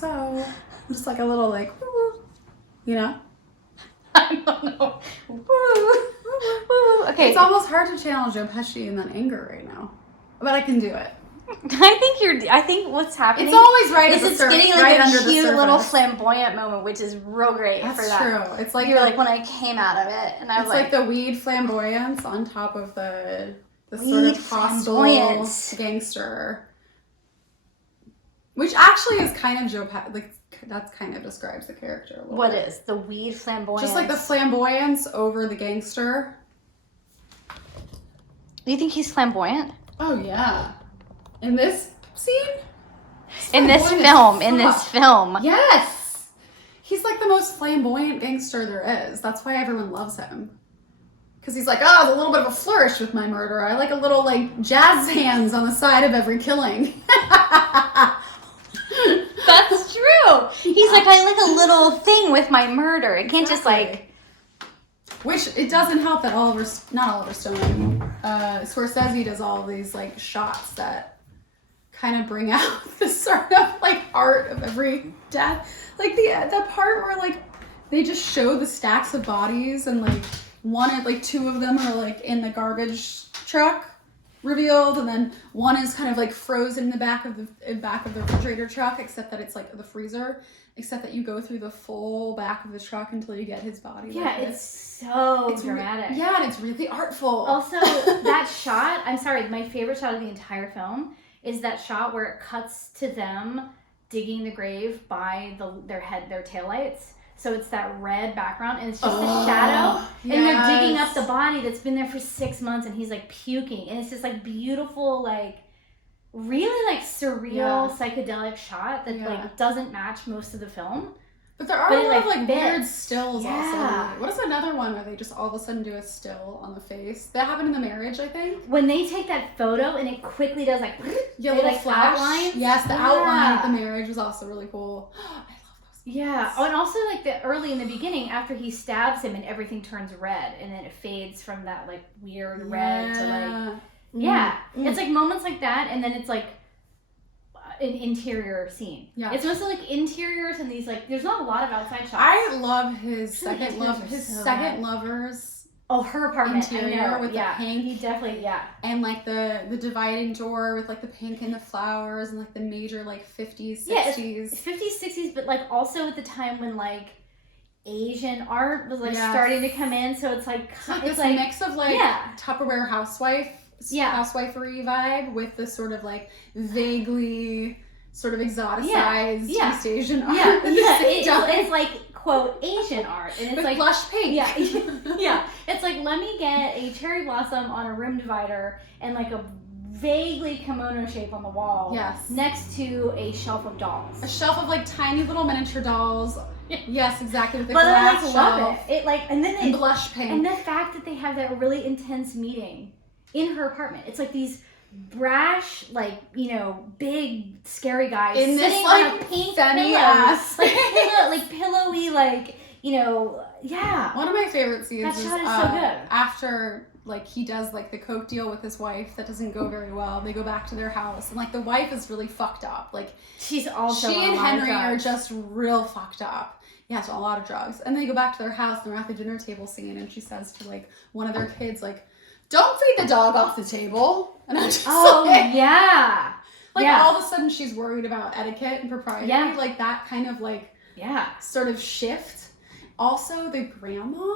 so. I'm just like a little like, woo, you know? I don't know. Woo, woo, woo. Okay. It's almost hard to channel Joe Pesci and then anger right now. But I can do it. I think what's happening. It's always right is at the it's surface, getting like right a under the cute surface. little flamboyant moment, which is real great for that. That's true. It's like you're like when I came out of it, and I was like the weed flamboyance on top of the sort weed of hostile flamboyance. gangster, which actually is kind of Joe Pesci. Like that kind of describes the character a little What bit. is the weed flamboyance? Just like the flamboyance over the gangster. Do you think he's flamboyant? Oh yeah, in this scene. In this film. Yes! He's like the most flamboyant gangster there is. That's why everyone loves him. Because he's like, oh, there's a little bit of a flourish with my murder. I like a little, like, jazz hands on the side of every killing. That's true. He's like, I like a little thing with my murder. It can't just like... Which, it doesn't help that not Oliver Stone, Scorsese does all of these, like, shots that kind of bring out the sort of like art of every death. Like the part where like they just show the stacks of bodies and like two of them are like in the garbage truck revealed, and then one is kind of like frozen in the back of the refrigerator truck, except that it's like the freezer, except that you go through the full back of the truck until you get his body. Yeah, it's so dramatic. Yeah, and it's really artful. Also, that shot, I'm sorry, my favorite shot of the entire film is that shot where it cuts to them digging the grave by their taillights. So it's that red background, and it's just a shadow. Yes. And they're digging up the body that's been there for 6 months, and he's like puking. And it's this like beautiful, like really like surreal psychedelic shot that like doesn't match most of the film. But there are a lot of like fits. weird stills also. What is another one where they just all of a sudden do a still on the face? That happened in The Marriage, I think. When they take that photo and it quickly does like little like flash. outlines. Yes, the outline of The Marriage was also really cool. I love those. Yeah. Oh, and also like early in the beginning after he stabs him and everything turns red and then it fades from that like weird red to like it's like moments like that, and then it's like an interior scene. Yeah, it's mostly like interiors and these like there's not a lot of outside shots. I love his second lover's her apartment interior with the pink. He definitely and like the dividing door with like the pink and the flowers and like the major like 50s 60s 50s 60s, but like also at the time when like Asian art was like starting to come in, so it's like this like mix of like Tupperware housewifery vibe with this sort of like vaguely sort of exoticized East Asian art. It's like quote Asian art, and it's with like blush pink. It's like let me get a cherry blossom on a room divider and like a vaguely kimono shape on the wall. Next to a shelf of dolls. A shelf of like tiny little miniature dolls. Yes, exactly. With the but I glass love it. It like and then and blush pink. And the fact that they have that really intense meeting in her apartment. It's like these brash, like, you know, big, scary guys in sitting this, on like, a pink ass. like pillowy, like, you know, One of my favorite scenes that shot is so good. After, like, he does, like, the coke deal with his wife that doesn't go very well. They go back to their house, and, like, the wife is really fucked up. Like, she's also she and Henry are just real fucked up. Yeah, so a lot of drugs. And they go back to their house, and they're at the dinner table scene, and she says to, like, one of their kids, like, don't feed the dog off the table. And I'm just all of a sudden she's worried about etiquette and propriety. Yeah. Like that kind of like sort of shift. Also the grandma.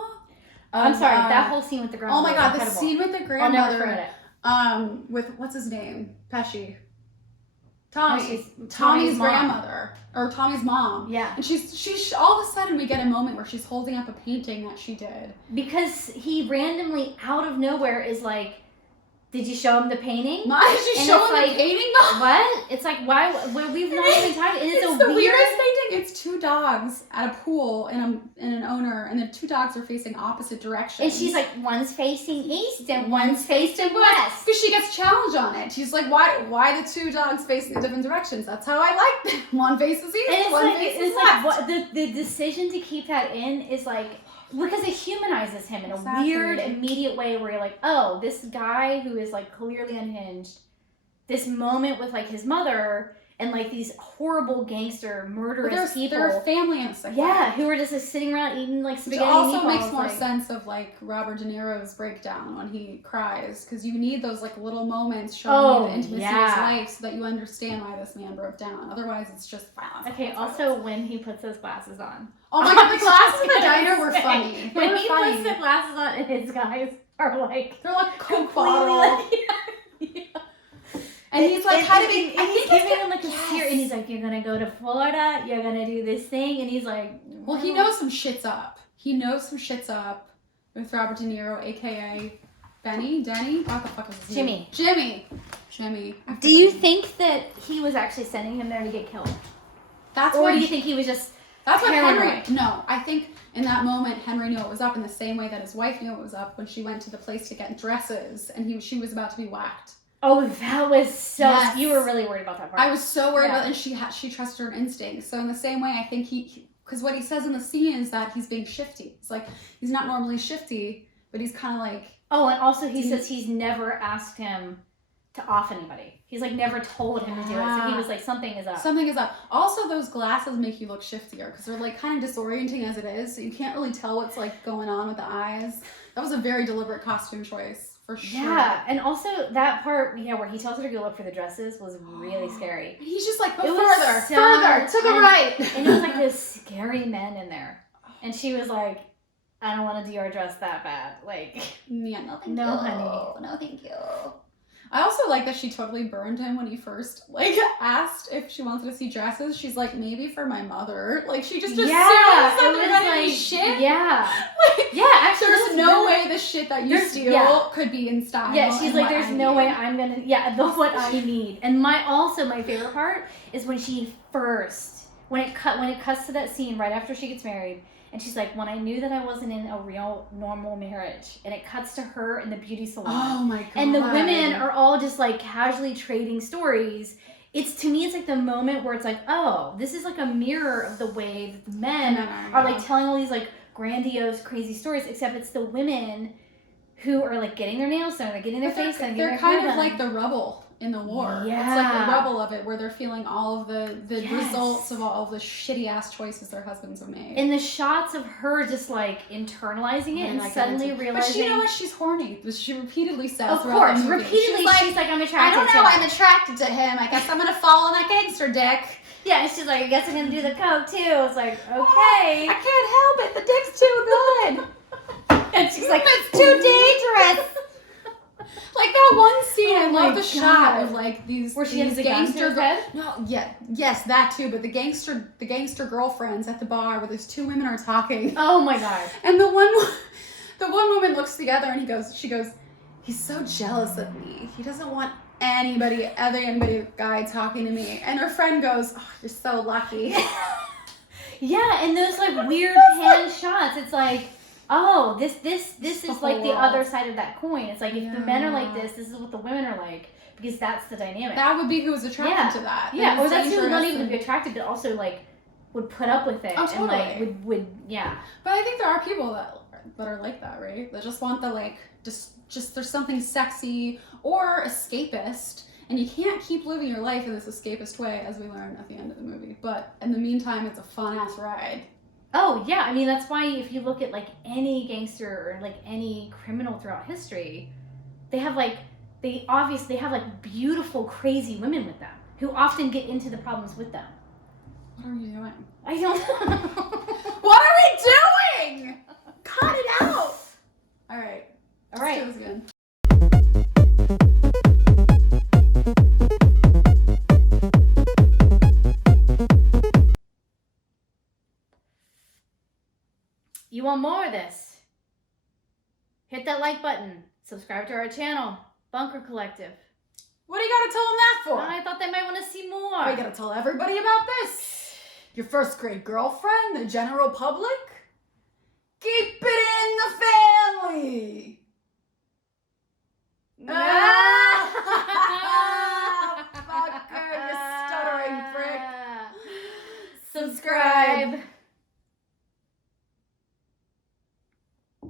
I'm sorry, that whole scene with the grandma. Oh my god, incredible. The scene with the grandmother. I'll never forget it. With what's his name? Pesci. Tommy's grandmother. Or Tommy's mom. Yeah. And she's all of a sudden we get a moment where she's holding up a painting that she did. Because he randomly, out of nowhere, is like, did you show him the painting? Did you show him the painting? What? It's like, why? We've not even talked. And it's the weirdest painting. It's two dogs at a pool and an owner, and the two dogs are facing opposite directions. And she's like, one's facing east and one's facing west. Because she gets challenged on it. She's like, why the two dogs facing different directions? That's how I like them. One faces east, and one faces west. Like, the decision to keep that in is like, because it humanizes him in a weird, immediate way where you're like, oh, this guy who is like clearly unhinged, this moment with like his mother and like these horrible gangster murderous people. They're family in a second. Yeah, who were just like sitting around eating like spaghetti. Which also meatballs, makes more sense of like Robert De Niro's breakdown when he cries, because you need those like little moments showing you the intimacy of his life so that you understand why this man broke down. Otherwise, it's just violence. Okay. Also, when he puts those glasses on. Oh my god, the glasses in the diner were funny. When he puts the glasses on, and his guys are like they're like Coke completely bottle. like, yeah. And he's like kind of and he's giving him like a series, and he's like, "You're gonna go to Florida, you're gonna do this thing," and he's like, well, he knows some shit's up. He knows some shit's up with Robert De Niro, aka Denny. What the fuck is his name? Jimmy. Do you think that he was actually sending him there to get killed? Or do you think he was just? That's what paranoid? Henry. No, I think in that moment Henry knew it was up in the same way that his wife knew it was up when she went to the place to get dresses, and she was about to be whacked. Oh, that was so. Yes. You were really worried about that part. I was so worried about it, and she trusted her instincts. So in the same way, I think because what he says in the scene is that he's being shifty. It's like he's not normally shifty, but he's kind of like. Oh, and also he says he's never asked him to off anybody. He's like never told him to do it. So he was like, something is up. Something is up. Also, those glasses make you look shiftier because they're like kind of disorienting as it is, so you can't really tell what's like going on with the eyes. That was a very deliberate costume choice. For sure. Yeah, and also that part, where he tells her to go look for the dresses was really scary. And he's just like, go it further, so further, to the right. And it was like this scary men in there. And she was like, I don't want to do your dress that bad. Like, yeah, no thank you. Honey. No thank you. I also like that she totally burned him when he first asked if she wanted to see dresses. She's like, maybe for my mother. Like she just assumes that they're gonna be shit. Yeah. Actually, there's no way the shit that you steal could be in style. Yeah, she's like, there's no way I'm gonna what I need. And my favorite part is when when it cuts to that scene right after she gets married. And she's like, when I knew that I wasn't in a real normal marriage, and it cuts to her in the beauty salon. Oh my god! And the women are all just like casually trading stories. To me, it's like the moment where it's like, oh, this is like a mirror of the way that the men are like telling all these like grandiose, crazy stories. Except it's the women who are like getting their nails done, they're getting their face done. They're kind of like the rubble in the war. Yeah. It's like the rubble of it, where they're feeling all of the results of all of the shitty ass choices their husbands have made. And the shots of her just like internalizing it and suddenly realizing. But you know what? She's horny. She repeatedly says. Of course, the movie. repeatedly she's like, I'm attracted to him. I don't know. I'm attracted to him. I guess I'm gonna fall on that gangster dick. Yeah, and she's like, I guess I'm gonna do the coke too. It's like, okay. I can't help it. The dick's too good. And she's like, it's too dangerous. Like that one scene, I love the shot of like these. Where she has the gangster head? No, yes, that too. But the gangster girlfriends at the bar where these two women are talking. Oh my god! And the one woman looks together and she goes, he's so jealous of me. He doesn't want anybody guy talking to me. And her friend goes, oh, you're so lucky. Yeah, and those like weird pan shots. It's like. Oh, this is like the other side of that coin. It's like if the men are like this is what the women are like, because that's the dynamic. That would be who was attracted to that. Yeah, or that's who not even to be attracted, but also like would put up with it. Oh, totally. And like would But I think there are people that are like that, right? That just want the like just there's something sexy or escapist, and you can't keep living your life in this escapist way, as we learn at the end of the movie. But in the meantime, it's a fun ass ride. Oh, yeah. I mean, that's why if you look at, like, any gangster or, like, any criminal throughout history, they have, like, beautiful, crazy women with them who often get into the problems with them. What are you doing? I don't know. What are we doing? Cut it out. All right. That was good. You want more of this? Hit that like button. Subscribe to our channel, BunkrCollective. What do you gotta tell them that for? I thought they might want to see more. We gotta tell everybody about this. Your first grade girlfriend, the general public? Keep it in the face!